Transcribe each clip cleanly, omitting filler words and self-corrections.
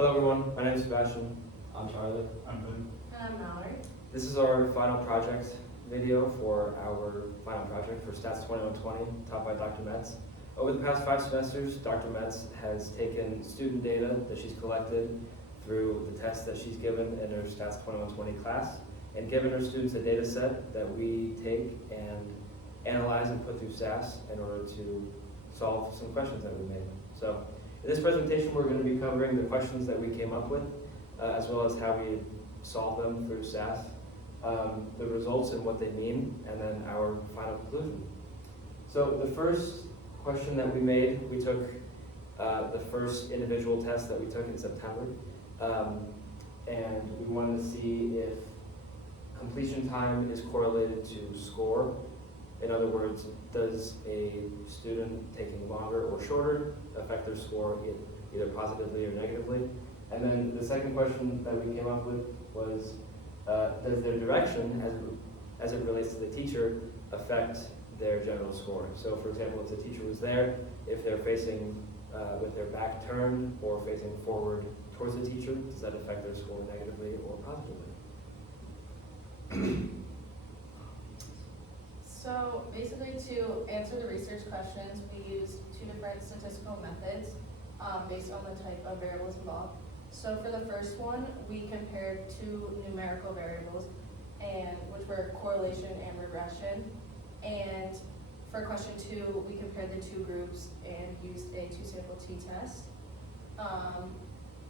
Hello everyone, my name is Sebastian. I'm Charlie. I'm good. And I'm Mallory. This is our final project video for our final project for STS2120 taught by Dr. Metz. Over the past 5 semesters, Dr. Metz has taken student data that she's collected through the tests that she's given in her STS2120 class and given her students a data set that we take and analyze and put through SAS in order to solve some questions that we made. So in this presentation, we're going to be covering the questions that we came up with, as well as how we solve them through SAS, the results and what they mean, and then our final conclusion. So the first question that we made, we took the first individual test that we took in September, and we wanted to see if completion time is correlated to score. In other words, does a student taking longer or shorter affect their score either positively or negatively? And then the second question that we came up with was, does their direction, as it relates to the teacher, affect their general score? So for example, if the teacher was there, if they're facing with their back turned or facing forward towards the teacher, does that affect their score negatively or positively? So basically, to answer the research questions, we used 2 different statistical methods based on the type of variables involved. So for the first one, we compared 2 numerical variables, which were correlation and regression. And for question 2, we compared the 2 groups and used a 2-sample t-test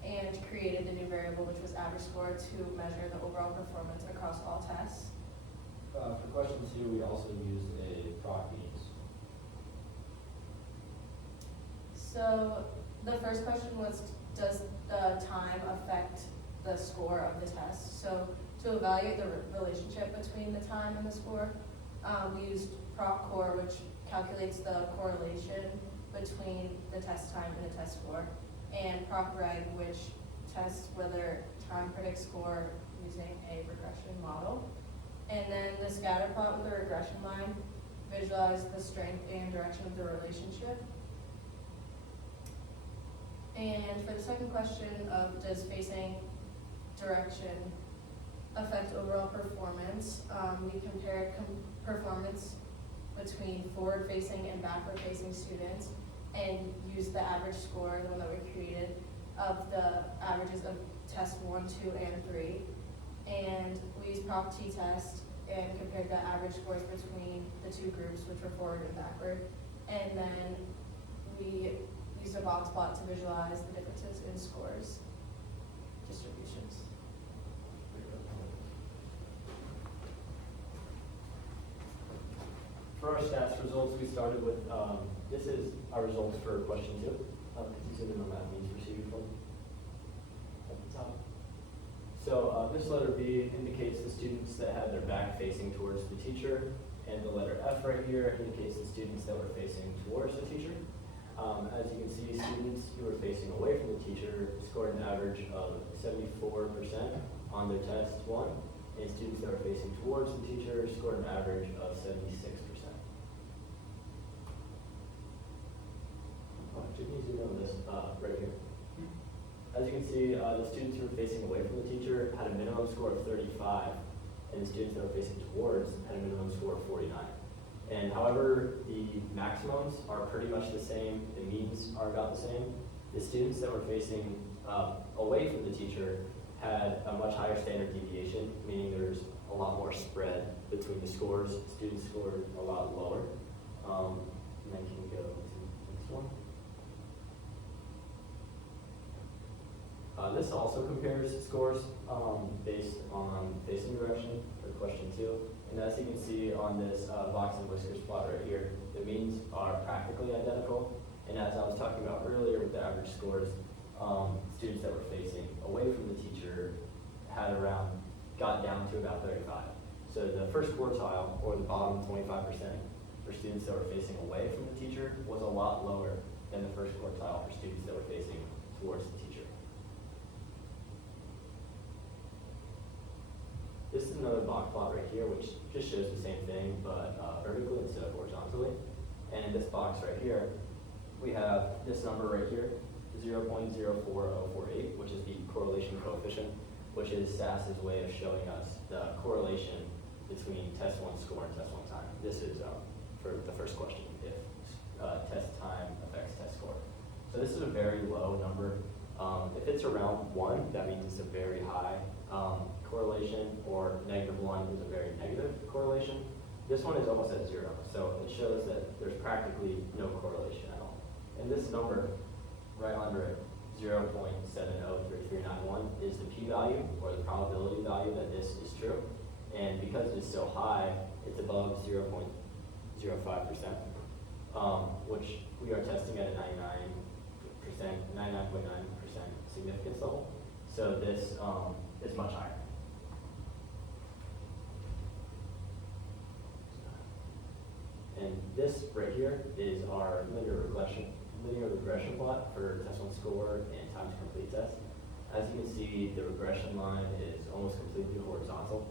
and created the new variable, which was average score, to measure the overall performance across all tests. For question 2, we also used a proc means. So the first question was, does the time affect the score of the test? So to evaluate the relationship between the time and the score, we used proc core, which calculates the correlation between the test time and the test score, and proc reg, which tests whether time predicts score using a regression model. And then the scatter plot with the regression line visualized the strength and direction of the relationship. And for the second question of does facing direction affect overall performance, we compared performance between forward-facing and backward-facing students and used the average score, the one that we created, of the averages of test 1, 2, and 3. And we used proc t-test and compared the average scores between the 2 groups, which were forward and backward. And then we used a box plot to visualize the differences in scores distributions. For our stats results, we started with, this is our results for question 2. Could you zoom in on that means procedure form at the top? So this letter B indicates the students that had their back facing towards the teacher, and the letter F right here indicates the students that were facing towards the teacher. As you can see, students who were facing away from the teacher scored an average of 74% on their test 1, and students that were facing towards the teacher scored an average of 76%. Can you zoom in on this right here? As you can see, the students who were facing away from the teacher had a minimum score of 35, and the students that were facing towards had a minimum score of 49. And however, the maximums are pretty much the same, the means are about the same. The students that were facing away from the teacher had a much higher standard deviation, meaning there's a lot more spread between the scores. Students scored a lot lower. And then can we go to the next one? This also compares scores based on facing direction for question 2. And as you can see on this box and whiskers plot right here, the means are practically identical. And as I was talking about earlier with the average scores, students that were facing away from the teacher got down to about 35. So the first quartile, or the bottom 25%, for students that were facing away from the teacher was a lot lower than the first quartile for students that were facing towards the teacher. This is another box plot right here, which just shows the same thing, but vertically instead of horizontally. And in this box right here, we have this number right here, 0.04048, which is coefficient, which is SAS's way of showing us the correlation between test 1 score and test 1 time. This is for the first question, if test time affects test score. So this is a very low number. If it's around 1, that means it's a very high correlation, or -1 is a very negative correlation. This one is almost at 0, so it shows that there's practically no correlation at all. And this number, right under it, 0.703391, is the p-value, or the probability value that this is true. And because it is so high, it's above 0.05%, which we are testing at a 99.9% significance level. So this is much higher. And this right here is our linear regression plot for test 1 score and time to complete test. As you can see, the regression line is almost completely horizontal.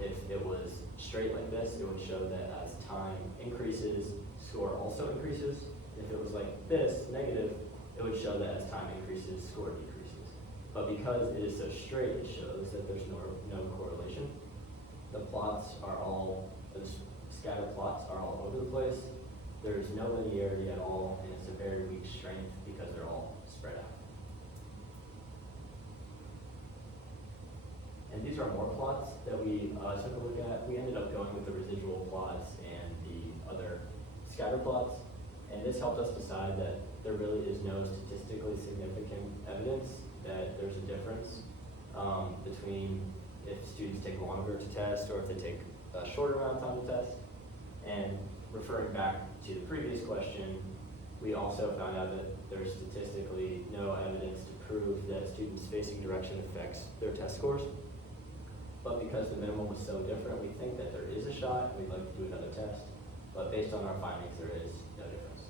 If it was straight like this, it would show that as time increases, score also increases. If it was like this, negative, it would show that as time increases, score decreases. But because it is so straight, it shows that there's no correlation. The plots are all, the scatter plots are all over the place. There's no linearity at all, and it's a very weak strength because they're all spread out. And these are more plots that we took a look at. We ended up going with the residual plots and the other scatter plots, and this helped us decide that there really is no statistically significant evidence that there's a difference between if students take longer to test or if they take a shorter amount of time to test. And referring back to the previous question, we also found out that there's statistically no evidence to prove that students' facing direction affects their test scores. But because the minimum was so different, we think that there is a shot, and we'd like to do another test. But based on our findings, there is no difference.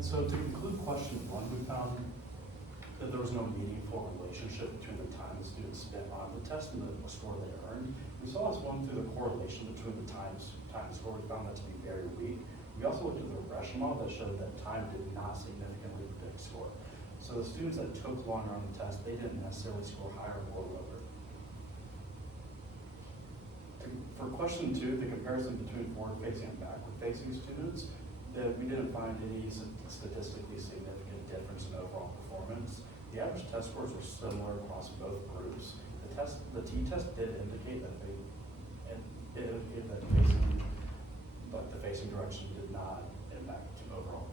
So to conclude question 1, we found that there was no meaningful relationship between the time the students spent on the test and the score they earned. We saw as one through the correlation between the time and score. We found that to be very weak. We also looked at the regression model that showed that time did not significantly predict score. So the students that took longer on the test, they didn't necessarily score higher or lower. For question 2, the comparison between forward-facing and backward-facing students, that we didn't find any statistically significant difference in overall performance. The average test scores were similar across both groups. The t-test did indicate that the facing direction did not impact overall